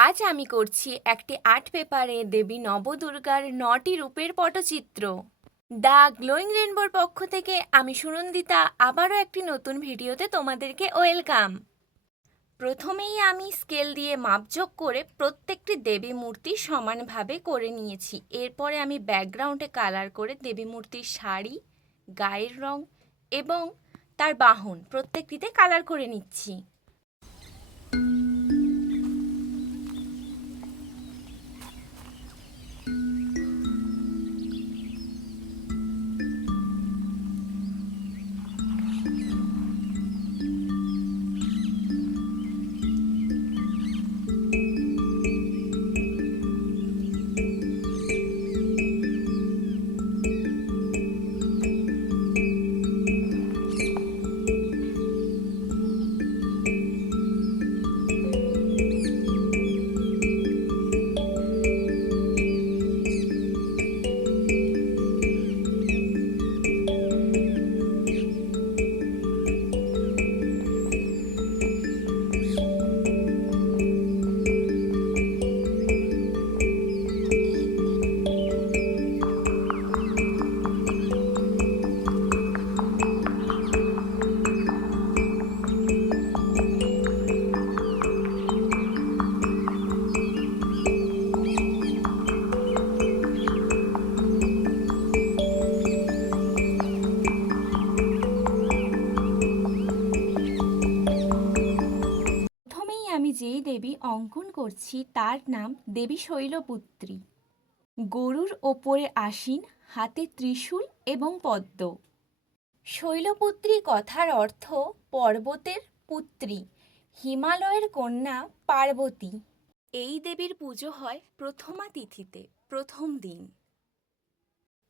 আজ আমি করছি একটি আর্ট পেপারে দেবী নবদুর্গার ৯টি রূপের পটচিত্র। দ্য গ্লোয়িং রেনবোর পক্ষ থেকে আমি সুনন্দিতা আবারও একটি নতুন ভিডিওতে তোমাদেরকে ওয়েলকাম। প্রথমেই আমি স্কেল দিয়ে মাপযোগ করে প্রত্যেকটি দেবী মূর্তি সমানভাবে করে নিয়েছি। এরপরে আমি ব্যাকগ্রাউন্ডে কালার করে দেবী মূর্তির শাড়ি, গায়ের রং এবং তার বাহন প্রত্যেকটিতে কালার করে নিচ্ছি। প্রথমেই আমি যেই দেবী অঙ্কন করছি তার নাম দেবী শৈলপুত্রী। গরুর ওপরে আসীন, হাতে ত্রিশূল এবং পদ্ম। শৈলপুত্রী কথার অর্থ পর্বতের পুত্রী, হিমালয়ের কন্যা পার্বতী। এই দেবীর পুজো হয় প্রথমা তিথিতে, প্রথম দিন।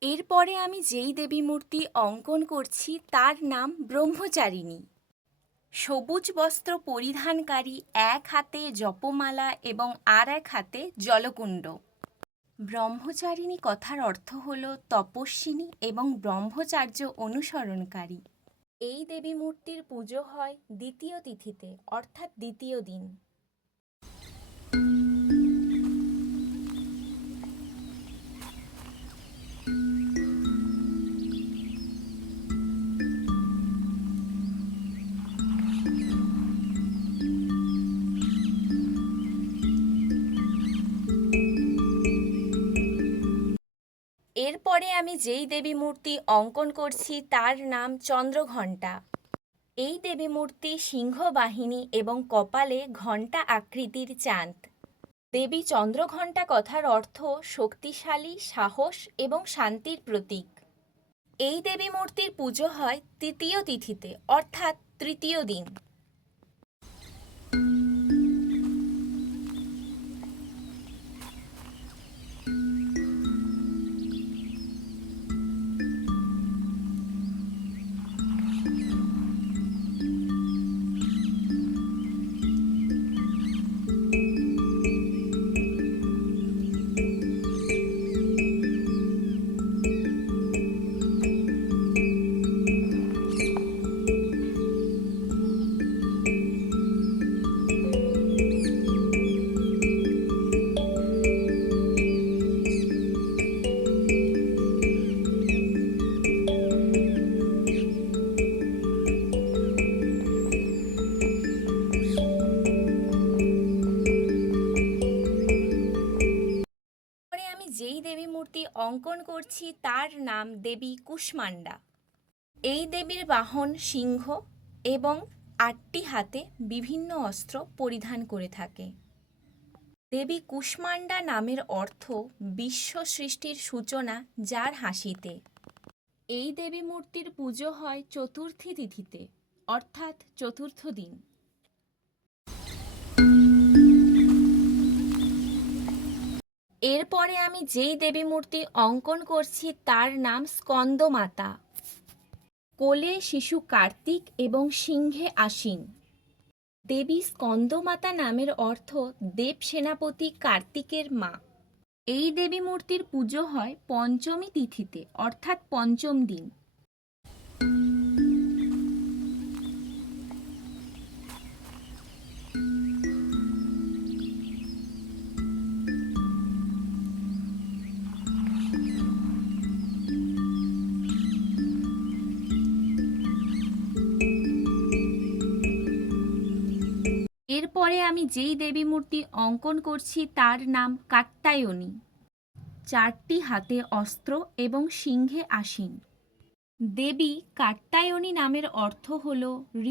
এরপরে আমি যেই দেবী মূর্তি অঙ্কন করছি তার নাম ব্রহ্মচারিণী। সবুজ বস্ত্র পরিধানকারী, এক হাতে জপমালা এবং আর এক হাতে জলকুণ্ড। ব্রহ্মচারিণী কথার অর্থ হল তপস্বিনী এবং ব্রহ্মচার্য অনুসরণকারী। এই দেবী মূর্তির পুজো হয় দ্বিতীয় তিথিতে, অর্থাৎ দ্বিতীয় দিন। এরপরে আমি যেই দেবী মূর্তি অঙ্কন করছি তার নাম চন্দ্রঘণ্টা। এই দেবী মূর্তি সিংহবাহিনী এবং কপালে ঘণ্টা আকৃতির চাঁদ। দেবী চন্দ্রঘণ্টা কথার অর্থ শক্তিশালী, সাহস এবং শান্তির প্রতীক। এই দেবী মূর্তির পুজো হয় তৃতীয় তিথিতে, অর্থাৎ তৃতীয় দিন। পরে আমি যেই দেবী মূর্তি অঙ্কন করছি তার নাম দেবী কুষ্মান্ডা। এই দেবীর বাহন সিংহ এবং ৮টি হাতে বিভিন্ন অস্ত্র পরিধান করে থাকে। দেবী কুষ্মান্ডা নামের অর্থ বিশ্ব সৃষ্টির সূচনা যার হাসিতে। এই দেবী মূর্তির পুজো হয় চতুর্থী তিথিতে, অর্থাৎ চতুর্থ দিন। এরপরে আমি যেই দেবী মূর্তি অঙ্কন করছি তার নাম স্কন্দমাতা। কোলে শিশু কার্তিক এবং সিংহে আসীন। দেবী স্কন্দমাতা নামের অর্থ দেব সেনাপতি কার্তিকের মা। এই দেবী মূর্তির পুজো হয় পঞ্চমী তিথিতে, অর্থাৎ পঞ্চম দিন। এরপরে আমি যেই দেবী মূর্তি অঙ্কন করছি তার নাম কাত্যায়নী। 4টি হাতে অস্ত্র এবং সিংহে আসীন। দেবী কাত্যায়নী নামের অর্থ হল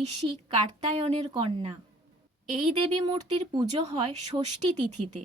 ঋষি কাত্যায়নের কন্যা। এই দেবী মূর্তির পুজো হয় ষষ্ঠী তিথিতে।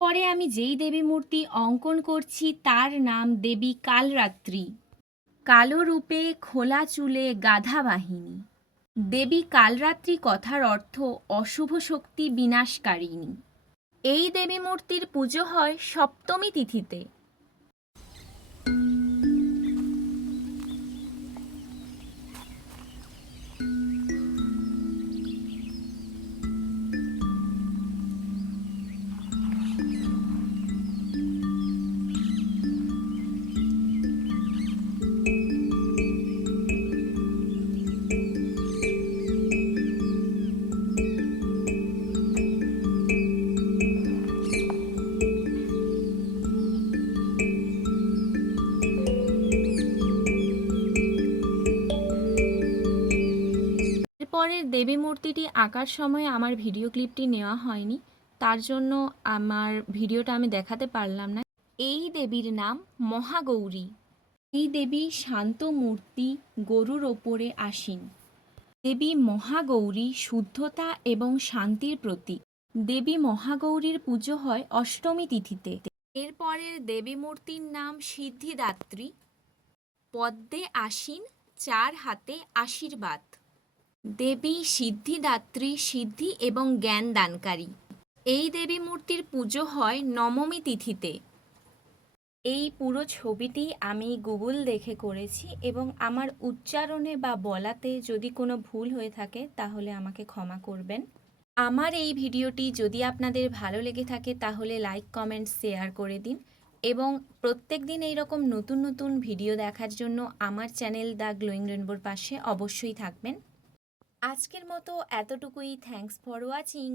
পরে আমি যেই দেবী মূর্তি অঙ্কন করছি তার নাম দেবী কালরাত্রি। কালো রূপে খোলা চুলে গাধা বাহিনী। দেবী কালরাত্রি কথার অর্থ অশুভ শক্তি বিনাশকারিণী। এই দেবী মূর্তির পুজো হয় সপ্তমী তিথিতে। এরপরের দেবী মূর্তিটি আঁকার সময় আমার ভিডিও ক্লিপটি নেওয়া হয়নি, তার জন্য আমার ভিডিওটা আমি দেখাতে পারলাম না। এই দেবীর নাম মহাগৌরী। এই দেবী শান্ত মূর্তি, গরুর ওপরে আসীন। দেবী মহাগৌরী শুদ্ধতা এবং শান্তির প্রতীক। দেবী মহাগৌরীর পুজো হয় অষ্টমী তিথিতে। এরপরের দেবী মূর্তির নাম সিদ্ধিদাত্রী। পদ্মে আসীন, 4 হাতে আশীর্বাদ। দেবী সিদ্ধিদাত্রী সিদ্ধি এবং জ্ঞান দানকারী। এই দেবী মূর্তির পুজো হয় নবমী তিথিতে। এই পুরো ছবিটি আমি গুগল দেখে করেছি এবং আমার উচ্চারণে বা বলাতে যদি কোনো ভুল হয়ে থাকে তাহলে আমাকে ক্ষমা করবেন। আমার এই ভিডিওটি যদি আপনাদের ভালো লেগে থাকে তাহলে লাইক, কমেন্ট, শেয়ার করে দিন এবং প্রত্যেক দিন এইরকম নতুন নতুন ভিডিও দেখার জন্য আমার চ্যানেল দ্য গ্লোয়িং রেনবোর পাশে অবশ্যই থাকবেন। আজকের মতো এতটুকুই। Thanks for watching.